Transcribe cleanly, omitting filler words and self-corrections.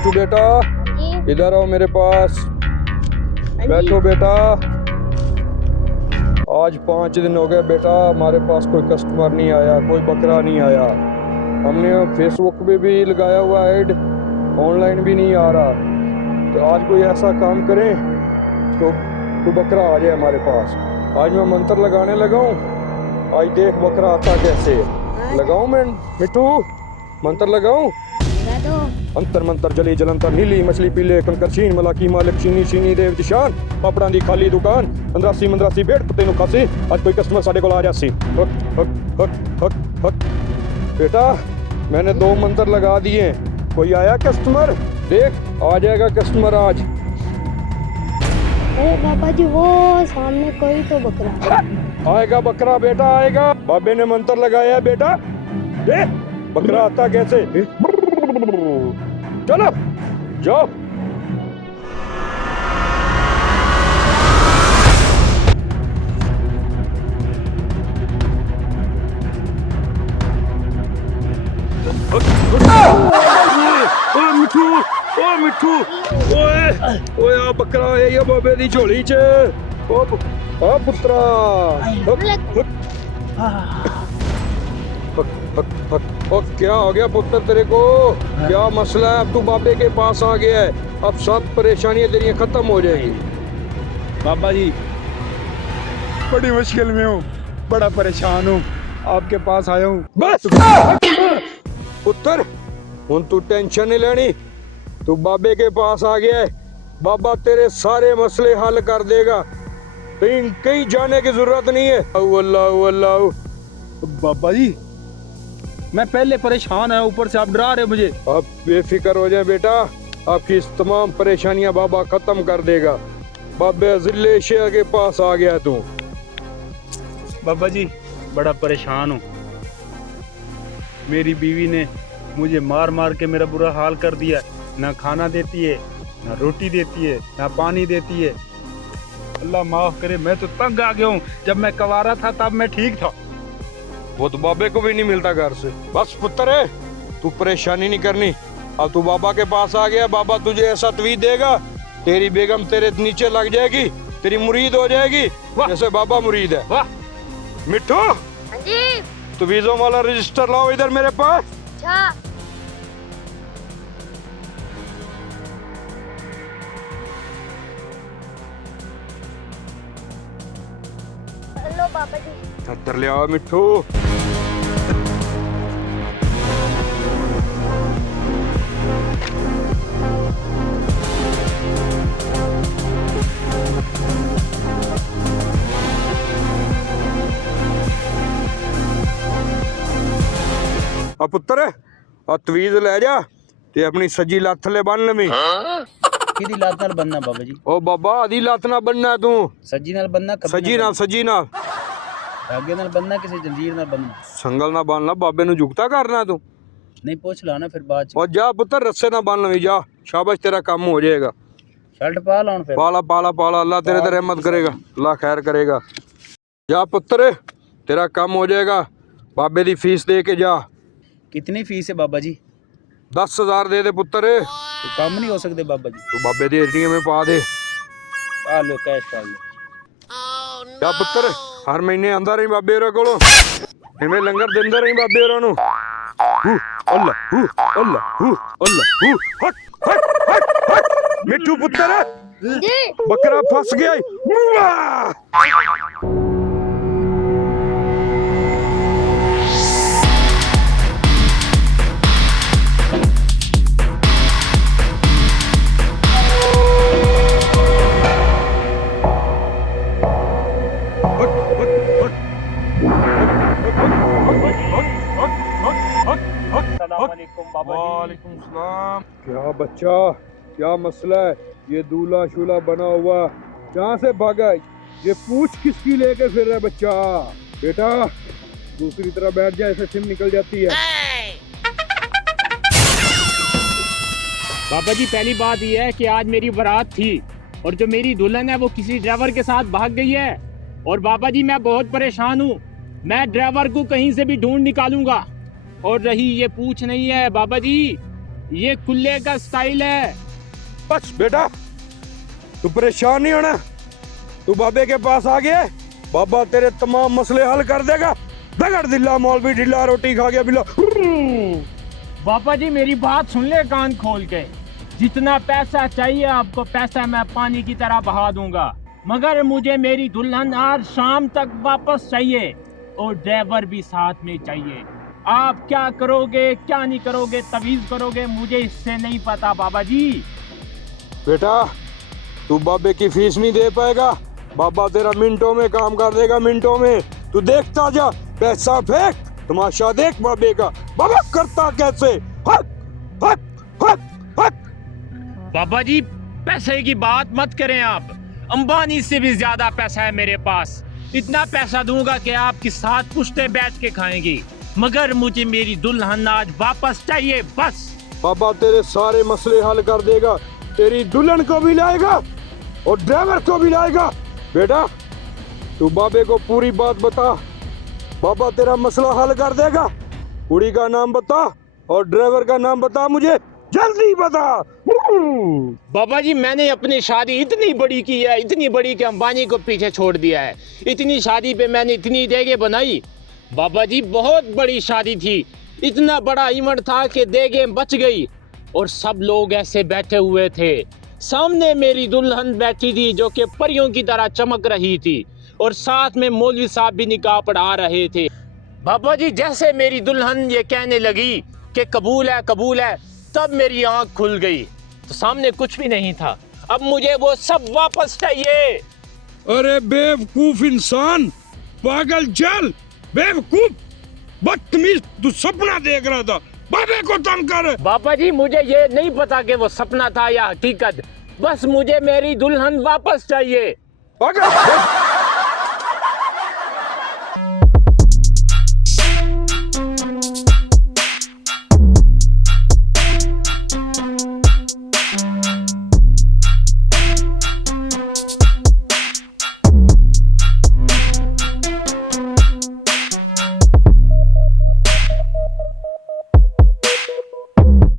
मिट्टू बेटा जी। इधर आओ मेरे पास। बैठो बेटा। आज 5 दिन हो गए बेटा, हमारे पास कोई कस्टमर नहीं आया, कोई बकरा नहीं आया। हमने फेसबुक पे भी लगाया हुआ ऐड, ऑनलाइन भी नहीं आ रहा। तो आज कोई ऐसा काम करें तो बकरा आ जाए हमारे पास। आज मैं मंत्र लगाने लगा हूँ, आज देख बकरा आता कैसे है। लगाऊं मैं मिट्टू, मंत्र लगाऊं? लगा दो। अंतर मंतर जली जलंतर नीली मछली पीले कंकर छीन मलाकी मालिक चीनी चीनी देव दिशान पापड़ां दी खाली दुकान 15 बेड़ कुत्ते नु खासी। आज कोई कस्टमर साडे कोल आ जासी। हक हक हक हक हक। बेटा मैंने 2 मंत्र लगा दिए, कोई आया कस्टमर? देख आ जाएगा कस्टमर आज। अरे पापा जी वो सामने कोई तो बकरा है। आएगा बकरा बेटा आएगा। बाबे ने मंत्र लगाया है बेटा, देख बकरा आता कैसे। चलो जाओ। ओ मिठू, ओ मिठू, ओए ओए आ बकरा है ये बाबे दी झोली च। ओ पुत्रा ओ क्या हो गया पुत्र तेरे को? क्या मसला है? अब तू बाबे के पास आ गया है, अब सब परेशानियां तेरी खत्म हो जाएगी। बाबा जी बड़ी मुश्किल में हूँ, बड़ा परेशान हूँ, आपके पास आया हूँ। बस पुत्र हुन तू टेंशन नहीं लेनी, तू बाबे के पास आ गया है, बाबा तेरे सारे मसले हल कर देगा, कहीं जाने की जरूरत नहीं है। अल्लाह अल्लाह। बाबा जी मैं पहले परेशान है, ऊपर से आप डरा रहे मुझे। आप बेफिक्र हो जाए बेटा, आपकी इस तमाम परेशानियां बाबा खत्म कर देगा। बाबे जिले शेर के पास आ गया तू। बाबा जी बड़ा परेशान हूँ, मेरी बीवी ने मुझे मार मार के मेरा बुरा हाल कर दिया। ना खाना देती है, ना रोटी देती है, ना पानी देती है। अल्लाह माफ करे, मैं तो तंग आ गया हूँ। जब मैं कवारा था तब मैं ठीक था। वो तो बाबे को भी नहीं मिलता घर से। बस पुत्र है, तू परेशानी नहीं करनी। अब तू बाबा के पास आ गया, बाबा तुझे ऐसा तवीज देगा, तेरी बेगम तेरे नीचे लग जाएगी, तेरी मुरीद हो जाएगी जैसे बाबा मुरीद है। वाह मिट्टू हाँ जी। तवीजों वाला रजिस्टर लाओ इधर मेरे पास। अच्छा। हेलो पापा जी। इधर ले आओ मिट्टू। आ पुत्र आ तवीज ले जा ते अपनी सजी लत्थ ले बन लवी। किदी लात नाल बनना बाबा जी? ओ बाबा आदी लत्थ ना बनना तू, सज्जी नाल बनना, सजी नाल धागे नाल बनना, किसी जंजीर नाल बनना? संगल ना बनना, बाबे नु जुगता करना तू। नहीं पूछ लाना फिर बाद च। और जा पुत्र रस्से ना बन लवी, जा शाबाश तेरा काम हो जाएगा। शर्ट पा लाऊं फिर? पाला पाला पाला, अल्लाह तेरे ते रहमत करेगा, अल्लाह खैर करेगा। जा पुत्र तेरा काम हो जाएगा, बाबे दी फीस दे के जा। कितनी फीस है बाबा जी? 10,000 दे दे पुत्र। तो कम नहीं हो सकते बाबा जी? तू बाबे दी एटीएम में पा दे। आ लो कैश पा लो। जा पुत्र हर महीने आंदा रही बाबे होरां कोलों, इवें लंगर दिंदे रही बाबे होरां नूं। अल्लाह अल्लाह अल्लाह हट हट हट हट। मिट्टू पुत्र जी। बकरा फंस गया है। वालेकुम सलाम। क्या बच्चा, क्या मसला है? ये दूल्हा शूला बना हुआ जहाँ से भागा? ये पूछ किसकी लेके फिर रहा है बच्चा? बेटा दूसरी तरफ बैठ जाए, ऐसे सिम निकल जाती है। बाबा जी पहली बात यह है कि आज मेरी बारात थी और जो मेरी दुल्हन है वो किसी ड्राइवर के साथ भाग गई है। और बाबा जी मैं बहुत परेशान हूँ, मैं ड्राइवर को कहीं से भी ढूंढ निकालूंगा। और रही ये पूछ नहीं है बाबा जी, ये कुल्ले का स्टाइल है। बस बेटा, तू परेशान नहीं होना। तू बाबे के पास आ गया, बाबा तेरे तमाम मसले हल कर देगा। दगड़ दिल्ला मौलवी ढिल्ला, रोटी खा गया बिल्ला। बाबा जी मेरी बात सुन ले कान खोल के। जितना पैसा चाहिए आपको, पैसा मैं पानी की तरह बहा दूंगा, मगर मुझे मेरी दुल्हन आज शाम तक वापस चाहिए और ड्राइवर भी साथ में चाहिए। आप क्या करोगे क्या नहीं करोगे, तवीज करोगे, मुझे इससे नहीं पता बाबा जी। बेटा, तू बाबे की फीस नहीं दे पाएगा। बाबा तेरा मिनटों में काम कर देगा, मिनटों में। तू देखता जा, पैसा फेंक, तमाशा देख बाबे का। बाबा करता कैसे। हक हक हक हक। बाबा जी पैसे की बात मत करें आप, अंबानी से भी ज्यादा पैसा है मेरे पास। इतना पैसा दूंगा कि आपकी साथ पुश्ते बैठ के खाएंगी, मगर मुझे मेरी दुल्हन आज वापस चाहिए बस। बाबा तेरे सारे मसले हल कर देगा। तेरी दुल्हन को भी लाएगा और ड्राइवर को भी लाएगा। बेटा, तू बाबे को पूरी बात बता, बाबा तेरा मसला हल कर देगा। कुड़ी का नाम बता और ड्राइवर का नाम बता, मुझे जल्दी बता। बाबा जी मैंने अपनी शादी इतनी बड़ी की है, इतनी बड़ी कि अंबानी को पीछे छोड़ दिया है। इतनी शादी पे मैंने इतनी देगे बनाई बाबा जी, बहुत बड़ी शादी थी। इतना बड़ा इवेंट था कि देगे बच गई और सब लोग ऐसे बैठे हुए थे। सामने मेरी दुल्हन बैठी थी जो कि परियों की तरह चमक रही थी, और साथ में मौलवी साहब भी निकाह पढ़ा रहे थे। बाबा जी जैसे मेरी दुल्हन ये कहने लगी कि कबूल है, तब मेरी आंख खुल गई तो सामने कुछ भी नहीं था। अब मुझे वो सब वापस चाहिए। अरे बेवकूफ इंसान, पागल चल, बेवकूफ बदतमीज, तू सपना देख रहा था। बाबे को तंग कर। बाबा जी मुझे ये नहीं पता कि वो सपना था या हकीकत, बस मुझे मेरी दुल्हन वापस चाहिए। पागल